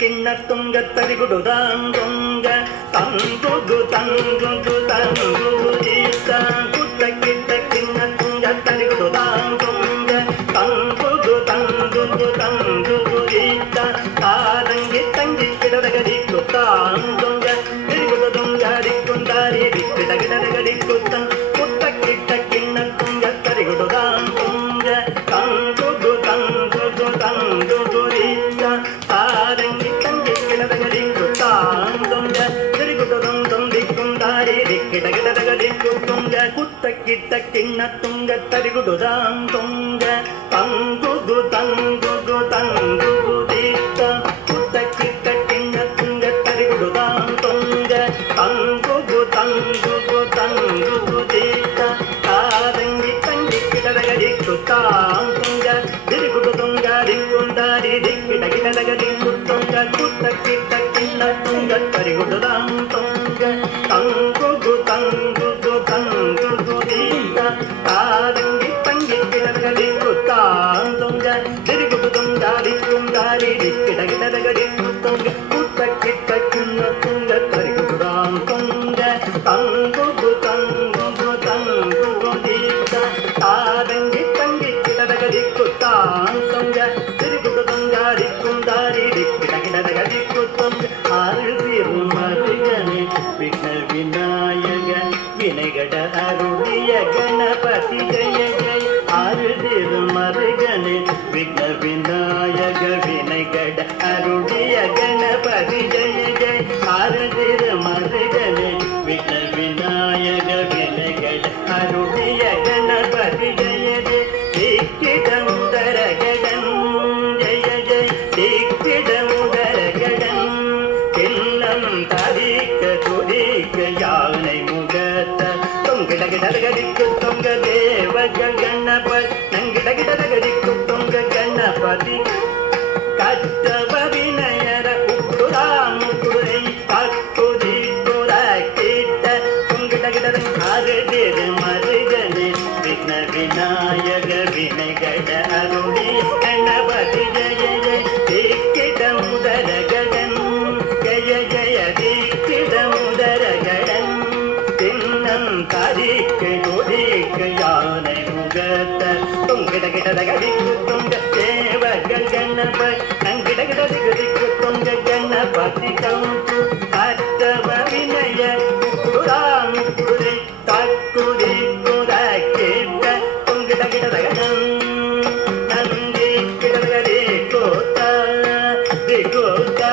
ಕಿಣ್ಣ ತುಂಗ ತರಿಗುಡುದಾಂಗೊಂಗ ತಂಗುಗು ತಂಗುಗು ತಂಗುಗು ದೀತ ಕುಟ್ಟ ಕಿಟ್ಟ ಕಿಣ್ಣ ತುಂಗ ತರಿಗುಡುದಾಂಗೊಂಗ ತಂಗುಗು ತಂಗುಗು ತಂಗುಗು ದೀತ ಆದಂಗಿ ತಂಗಿ ಕಿಡದಗಡಿ ಕುತ್ತಾಂಗೊಂಗ ತಿರುಗುಡುದುಂಗ ದಿಕ್ಕುಂದಾರಿ ಬಿಕ್ಕಿಡಗಿಡದಗಡಿ ಕುತ್ತ ಕುಟ್ಟ ಕಿಟ್ಟ ಕಿಣ್ಣ ತುಂಗ ತರಿಗುಡುದಾಂಗೊಂಗ ತಂಗುಗು ತಂಗುಗು ತಂಗುಗು ದೀತ ಆದಂಗಿ ತಂಗಿ ಕಿಡದಗಡಿ ಕುತ್ತಾಂಗೊಂಗ ತಿರುಗುಡುದುಂಗ ದಿಕ್ಕುಂದಾರಿ ಬಿಕ್ಕಿಡಗಿಡದಗಡಿ ಕುತ್ತುಂಗ ಕುತ್ತ ಕಿಟ್ಟ ಕಿಣ್ಣ ತುಂಗ ತರಿಗುಡುದಾಂಗೊಂಗ ತಂಗುಗು ತಂಗುಗು ತಂಗುಗು ದೀತ ಕುತ್ತ ಕಿಟ್ಟ ಕಿಣ್ಣ ತುಂಗ ತರಿಗುಡುದಾಂಗೊಂಗ ತಂಗುಗು ತಂಗುಗು ತಂಗುಗು ದೀತ ಆದಂಗಿ ತಂಗಿ ಕಿಡದಗಡಿ ಕುತ್ತಾಂಗೊಂಗ ತಿರುಗುಡುದುಂಗ ದಿಕ್ಕುಂದಾರಿ ದಿಕ್ಕಿಡಗಿಡದಗಡಿ ಕುತ್ತುಂಗ ಕುತ್ತ ಕಿಟ್ಟ ಕಿಣ್ಣ ತುಂಗ ತರಿಗುಡುದಾಂಗೊಂಗ ತಂಗುಗು ತಂಗುಗು ತಂಗುಗು ದೀತ ಆದಂಗಿ ತಂಗಿ ಕಿಡದಗಡಿ ಕುತ್ತಾಂಗೊಂಗ ತಿರುಗುಡುದುಂಗ ದಿಕ್ಕುಂದಾರಿ ದಿಕ್ಕಿಡಗಿಡದಗಡಿ ಕುತ್ತುಂಗ ಕುತ್ತ ಕಿಟ್ಟ ಕಿಣ್ಣ ತುಂಗ ತರಿಗುಡುದಾಂಗೊಂಗ ತಂಗುಗು ತಂಗುಗು ತಂಗುಗು ದೀತ ಆದಂಗಿ ತಂಗಿ ಕಿಡದಗಡಿ ಕುತ್ತಾಂಗೊಂಗ ತಿರುಗುಡುದುಂಗ ದಿಕ್ಕುಂದಾರಿ ದಿಕ್ಕಿಡಗಿಡದಗಡಿ ಕುತ್ತುಂಗ ಆರುದಿರು ಮರುಗನೆ ವಿಘ್ನ ವಿನಾಯಕ ವಿನಯಗಡ ಅರುಳಿಯ ಗಣಪತಿ ಜಯ ಜಯ ಆರುದಿರು ಮರುಗನೆ ವಿಘ್ನ ವಿನಾಯಕ ವಿನಯಗಡ ಅರುಳಿಯ ಗಣಪತಿ ಜಯ ಜಯ ಆರುದಿರು ಮರುಗನೆ ವಿಘ್ನ ವಿನಾಯಕ ವಿನಯಗಡ ಅರುಳಿಯ ಗಣಪತಿ ಜಯ ಜಯ ದಿಕ್ಕಿಡ ಮುದರ ಗಡಂ ಜಯ ಜಯ ದಿಕ್ಕಿಡ ಮುದರ ಗಡಂ கிண்ணம் தரிக்க துடிக்க யானை முகத்த தொங்கிடகிடகடிக்கு தொங்க தேவக கணபதி நங்கிடகிடகடிக்கு தொங்க கணபதி கட்டவ வினயர உக்குரா முக்குரை காக்குதி குரா கிட்ட தொங்கிடகிடக அருகிரு மருகனே விக்ன விநாயக வினயகட அருளி கணபதி ஜய ஜய திக்கிட முதர கடன் ஜய ஜய திக்கிட முதர கடன் தின்னம் தரிக்கு கொடிக்கு யானை முகத்த தொங்கிடகிடகடிக்கு தொங்க தேவக கணபதி நங்கிடகிடகடிக்கு தொங்க கணபதி கவுத்து கட்டவ வினய குரா முக்குரை தாக்குதி குரா கேட்ட தொங்கிடகிடகடன் நந்தி கிடகடி கோத்தா கோத்தா